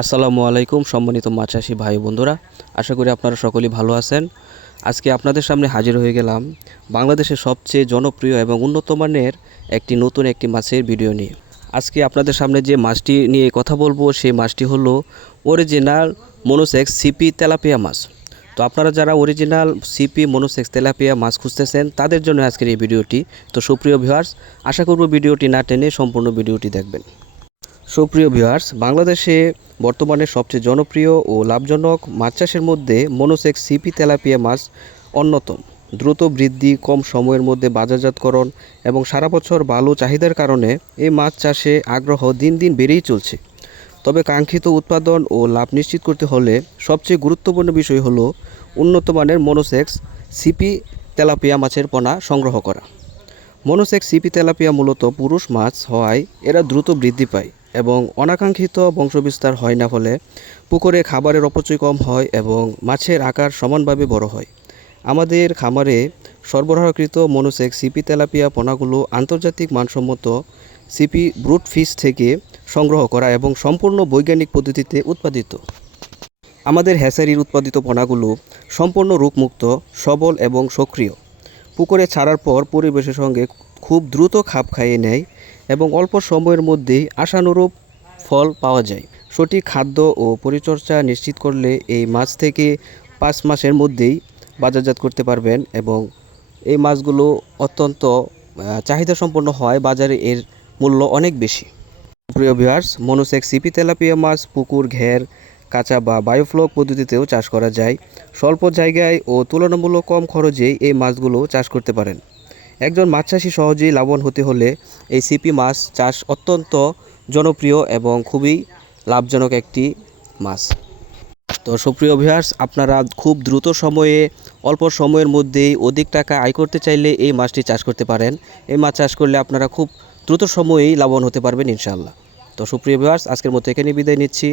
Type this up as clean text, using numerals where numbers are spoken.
আসসালামু আলাইকুম সম্মানিত মাছ চাষি ভাই বন্ধুরা, আশা করি আপনারা সকলেই ভালো আছেন। আজকে আপনাদের সামনে হাজির হয়ে গেলাম বাংলাদেশের সবচেয়ে জনপ্রিয় এবং উন্নত মানের নতুন একটি মাছের ভিডিও নিয়ে। আজকে আপনাদের সামনে যে মাছটি নিয়ে কথা বলবো সেই মাছটি হলো অরিজিনাল মনোসেক্স সিপি তেলাপিয়া মাছ। তো আপনারা যারা অরিজিনাল সিপি মনোসেক্স তেলাপিয়া মাছ খুঁজতেছেন তাদের জন্য আজকের এই ভিডিওটি। তো সুপ্রিয় ভিউয়ার্স, আশা করব ভিডিওটি না টেনে সম্পূর্ণ ভিডিওটি দেখবেন। সুপ্রিয় ভিউয়ার্স, বাংলাদেশে বর্তমানে সবচেয়ে জনপ্রিয় ও লাভজনক মাছ চাষের মধ্যে মনোসেক্স সিপি তেলাপিয়া মাছ অন্যতম। দ্রুত বৃদ্ধি, কম সময়ের মধ্যে বাজারজাতকরণ এবং সারা বছর ভালো চাহিদার কারণে এই মাছ চাষে আগ্রহ দিন দিন বেড়েই চলছে। তবে কাঙ্ক্ষিত উৎপাদন ও লাভ নিশ্চিত করতে হলে সবচেয়ে গুরুত্বপূর্ণ বিষয় হলো উন্নত মানের মনোসেক্স সিপি তেলাপিয়া মাছের পোনা সংগ্রহ করা। মনোসেক্স সিপি তেলাপিয়া মূলত পুরুষ মাছ হওয়ায় এরা দ্রুত বৃদ্ধি পায় এবং অনাকাঙ্ক্ষিত বংশবিস্তার হয় না, ফলে পুকুরে খাবারের অপচয় কম হয় এবং মাছের আকার সমানভাবে বড় হয়। আমাদের খামারে সরবরাহকৃত মনোসেক্স সিপি তেলাপিয়া পোনাগুলো আন্তর্জাতিক মানসম্মত সিপি ব্রুট ফিশ থেকে সংগ্রহ করা এবং সম্পূর্ণ বৈজ্ঞানিক পদ্ধতিতে উৎপাদিত। আমাদের হ্যাচারির উৎপাদিত পোনাগুলো সম্পূর্ণ রোগমুক্ত, সবল এবং সক্রিয়। পুকুরে ছাড়ার পর পরিবেশের সঙ্গে খুব দ্রুত খাপ খাইয়ে নেয় এবং অল্প সময়ের মধ্যেই আশানুরূপ ফল পাওয়া যায়। সঠিক খাদ্য ও পরিচর্যা নিশ্চিত করলে এই মাছ থেকে 5 মাসের মধ্যেই বাজারজাত করতে পারবেন এবং এই মাছগুলো অত্যন্ত চাহিদা সম্পন্ন হয়, বাজারে এর মূল্য অনেক বেশি। প্রিয় ভিউয়ার্স, মনোসেক্স সিপি তেলাপিয়া মাছ পুকুর, ঘের, কাঁচা বা বায়োফ্লক পদ্ধতিতেও চাষ করা যায়। স্বল্প জায়গায় ও তুলনামূলক কম খরচেই এই মাছগুলো চাষ করতে পারেন। একজন মাছ চাষি সহজেই লাভবান হতে হলে এই সিপি মাছ চাষ অত্যন্ত জনপ্রিয় এবং খুবই লাভজনক একটি মাছ। তো সুপ্রিয় ভিউয়ার্স, আপনারা খুব দ্রুত সময়ে অল্প সময়ের মধ্যেই অধিক টাকা আয় করতে চাইলে এই মাছটি চাষ করতে পারেন। এই মাছ চাষ করলে আপনারা খুব দ্রুত সময়েই লাভবান হতে পারবেন ইনশাআল্লাহ। তো সুপ্রিয় ভিউয়ার্স, আজকের মতো এখানে বিদায় নিচ্ছি।